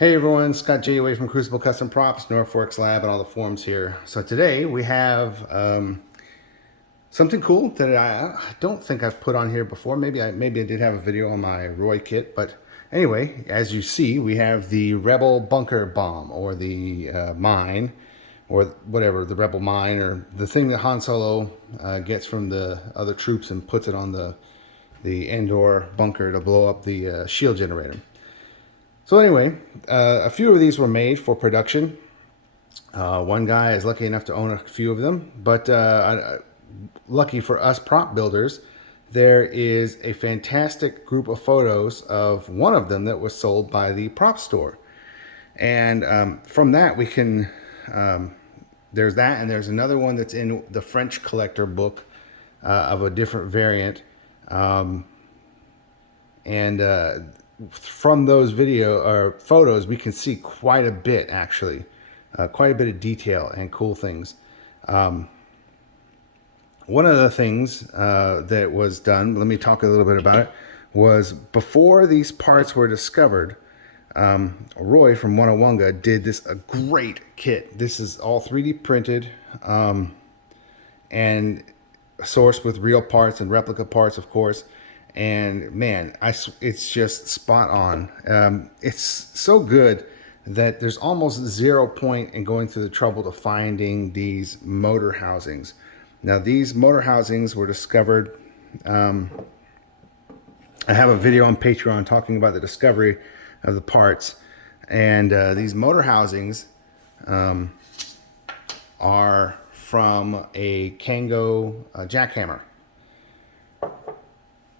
Hey everyone, Scott J. away from Crucible Custom Props, Northworks Lab, and all the forums here. So today we have something cool that I don't think I've put on here before. Maybe I did have a video on my Roy kit, but anyway, as you see, we have the Rebel Bunker Bomb, or the mine, or whatever, the Rebel Mine, or the thing that Han Solo gets from the other troops and puts it on the Endor bunker to blow up the shield generator. So anyway, a few of these were made for production. One guy is lucky enough to own a few of them, but lucky for us prop builders, there is a fantastic group of photos of one of them that was sold by the prop store. And from that we can, there's that, and there's another one that's in the French collector book of a different variant. From those video or photos, we can see quite a bit, actually, quite a bit of detail and cool things. One of the things that was done, let me talk a little bit about it, was before these parts were discovered, Roy from Onawanga did this a great kit. This is all 3D printed and sourced with real parts and replica parts, of course. And man, it's just spot on. It's so good that there's almost zero point in going through the trouble to finding these motor housings. Now, these motor housings were discovered. I have a video on Patreon talking about the discovery of the parts. And these motor housings are from a Kango jackhammer.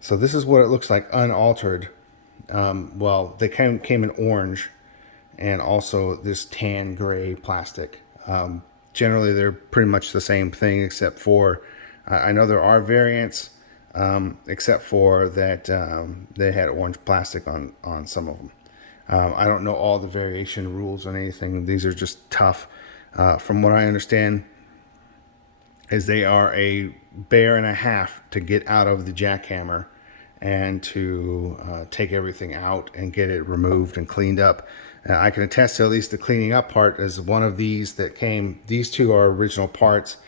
So this is what it looks like unaltered. Well, they came in orange and also this tan gray plastic. Generally, they're pretty much the same thing, except for, I know there are variants, except for that they had orange plastic on some of them. I don't know all the variation rules on anything. These are just tough. From what I understand, is they are a bear and a half to get out of the jackhammer and to take everything out and get it removed and cleaned up. I can attest to at least the cleaning up part is one of these that came. These two are original parts.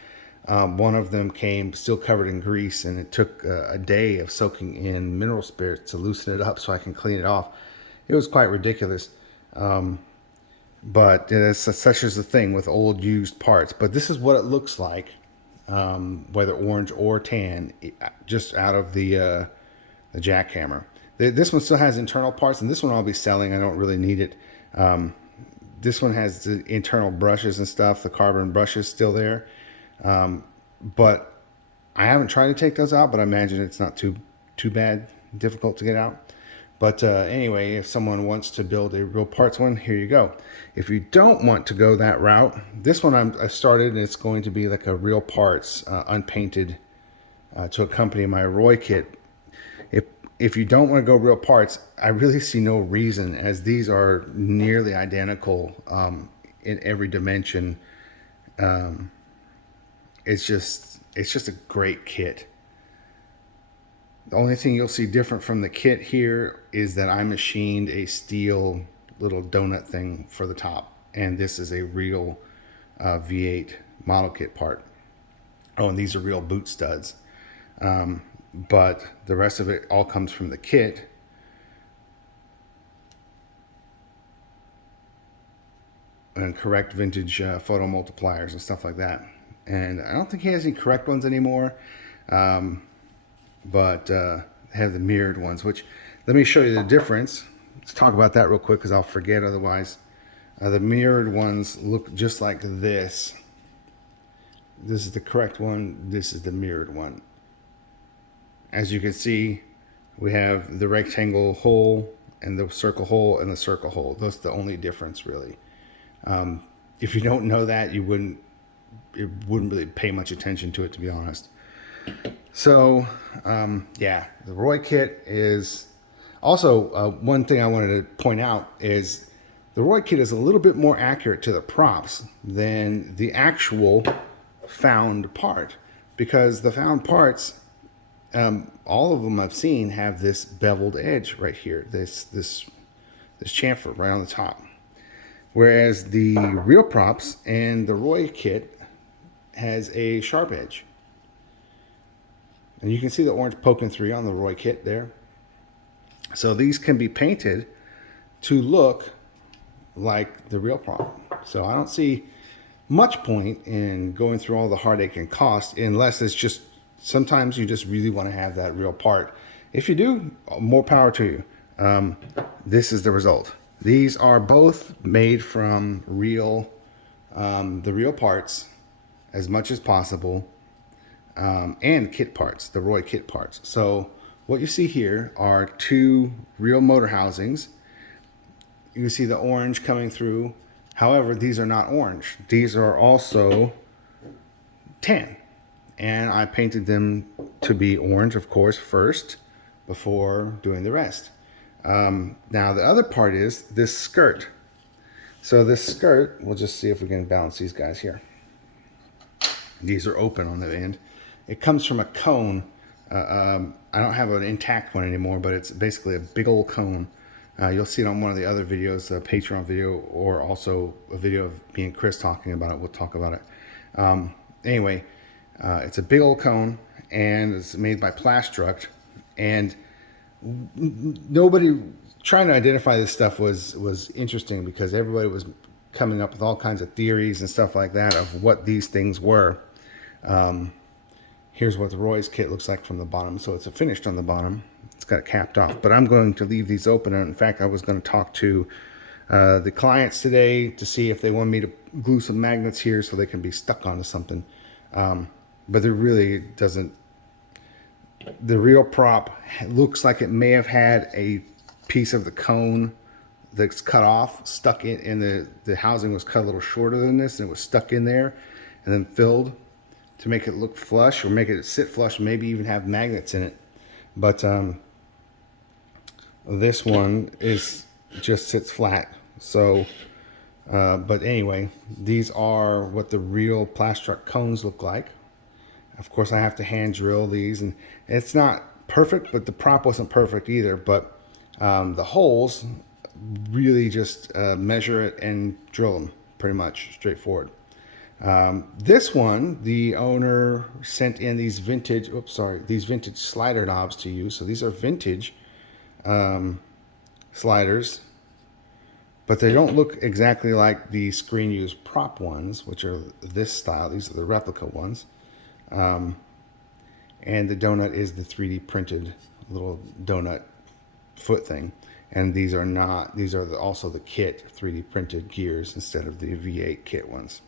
One of them came still covered in grease, and it took a day of soaking in mineral spirits to loosen it up so I can clean it off. It was quite ridiculous. But such is the thing with old used parts. But this is what it looks like. Whether orange or tan, just out of the jackhammer. This one still has internal parts, and this one I'll be selling. I don't really need it. This one has the internal brushes and stuff, the carbon brushes still there. But I haven't tried to take those out, but I imagine it's not too bad, difficult to get out. But anyway, if someone wants to build a real parts one, here you go. If you don't want to go that route, this one I've started, and it's going to be like a real parts, unpainted, to accompany my Roy kit. If you don't want to go real parts, I really see no reason, as these are nearly identical in every dimension. It's just a great kit. The only thing you'll see different from the kit here is that I machined a steel little donut thing for the top, and this is a real V8 model kit part. Oh, and these are real boot studs. But the rest of it all comes from the kit. And correct vintage photo multipliers and stuff like that. And I don't think he has any correct ones anymore. But have the mirrored ones, which, let me show you the difference. Let's talk about that real quick, because I'll forget otherwise. The mirrored ones look just like this. This is the correct one. This is the mirrored one. As you can see, we have the rectangle hole and the circle hole and the circle hole. That's the only difference, really. If you don't know that, you wouldn't really pay much attention to it, to be honest. So, yeah, the Roy kit is also, one thing I wanted to point out is the Roy kit is a little bit more accurate to the props than the actual found part, because the found parts, all of them I've seen have this beveled edge right here, this chamfer right on the top. Whereas the real props and the Roy kit has a sharp edge. And you can see the orange poking through on the Roy kit there. So these can be painted to look like the real prop. So I don't see much point in going through all the heartache and cost unless it's just, sometimes you just really want to have that real part. If you do, more power to you. This is the result. These are both made from real, the real parts as much as possible, and kit parts, the Roy kit parts. So what you see here are two real motor housings. You can see the orange coming through. However, these are not orange. These are also tan. And I painted them to be orange, of course, first, before doing the rest. Now, the other part is this skirt. So this skirt, we'll just see if we can balance these guys here. These are open on the end. It comes from a cone. I don't have an intact one anymore, but it's basically a big old cone. You'll see it on one of the other videos, a Patreon video, or also a video of me and Chris talking about it. We'll talk about it. Anyway, it's a big old cone, and it's made by Plastruct. And nobody trying to identify this stuff was interesting, because everybody was coming up with all kinds of theories and stuff like that of what these things were. Here's what the Roy's kit looks like from the bottom. So it's a finished on the bottom. It's got it capped off, but I'm going to leave these open. And in fact, I was going to talk to the clients today to see if they want me to glue some magnets here so they can be stuck onto something. But there really doesn't. The real prop looks like it may have had a piece of the cone that's cut off, stuck in, and the housing was cut a little shorter than this, and it was stuck in there and then filled to make it look flush, or make it sit flush, maybe even have magnets in it. But this one just sits flat. So but anyway, these are what the real Plastruct cones look like. Of course, I have to hand drill these, and it's not perfect, but the prop wasn't perfect either. But the holes, really just measure it and drill them, pretty much straightforward. This one, the owner sent in these vintage, these vintage slider knobs to use. So these are vintage sliders, but they don't look exactly like the screen used prop ones, which are this style. These are the replica ones. And the donut is the 3D printed little donut foot thing. And these are not, these are also the kit 3D printed gears instead of the V8 kit ones.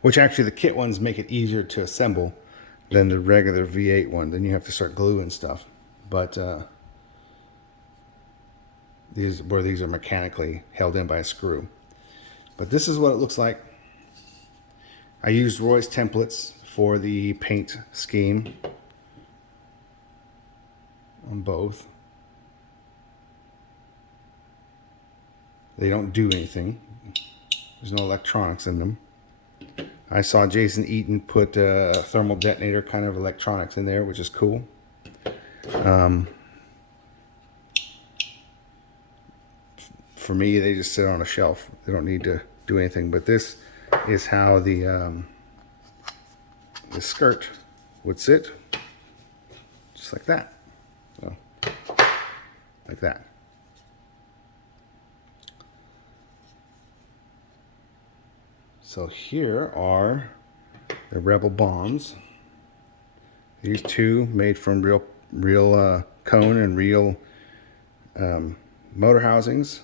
Which actually the kit ones make it easier to assemble than the regular V8 one. Then you have to start gluing stuff. But these are mechanically held in by a screw. But this is what it looks like. I used Roy's templates for the paint scheme on both. They don't do anything. There's no electronics in them. I saw Jason Eaton put a thermal detonator kind of electronics in there, which is cool. For me, they just sit on a shelf. They don't need to do anything. But this is how the skirt would sit, just like that. So, like that. So here are the Rebel bombs. These two made from real cone and real motor housings.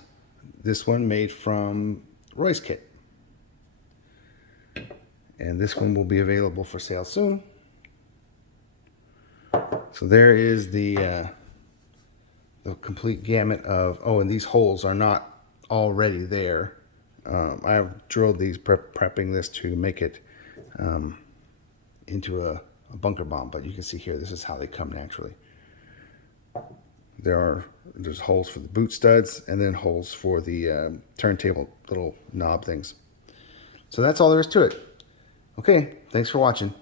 This one made from Roy's kit. And this one will be available for sale soon. So there is the complete gamut of, oh, and these holes are not already there. I have drilled these, prepping this to make it into a bunker bomb. But you can see here, this is how they come naturally. There's holes for the boot studs, and then holes for the turntable little knob things. So that's all there is to it. Okay, thanks for watching.